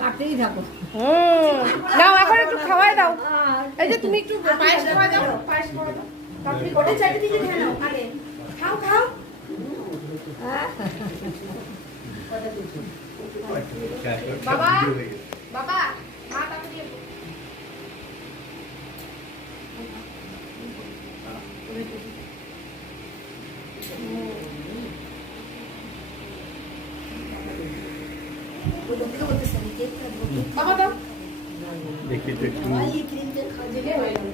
কাটতেই থাকো। নাও এখন একটু খাওয়াই দাও। এই যে তুমি একটু পায়েস খাওয়া দাও, পায়েস খাওয়া দাও। তারপরে ওটা চাইতে দিয়ে খেয়ে নাও আগে। খাও খাও। বাবা বাবা মা তাকে দিয়ে বাবা দাও। দেখি তো একটু এই ক্রিমটা খাওয়া হয়ে গেল।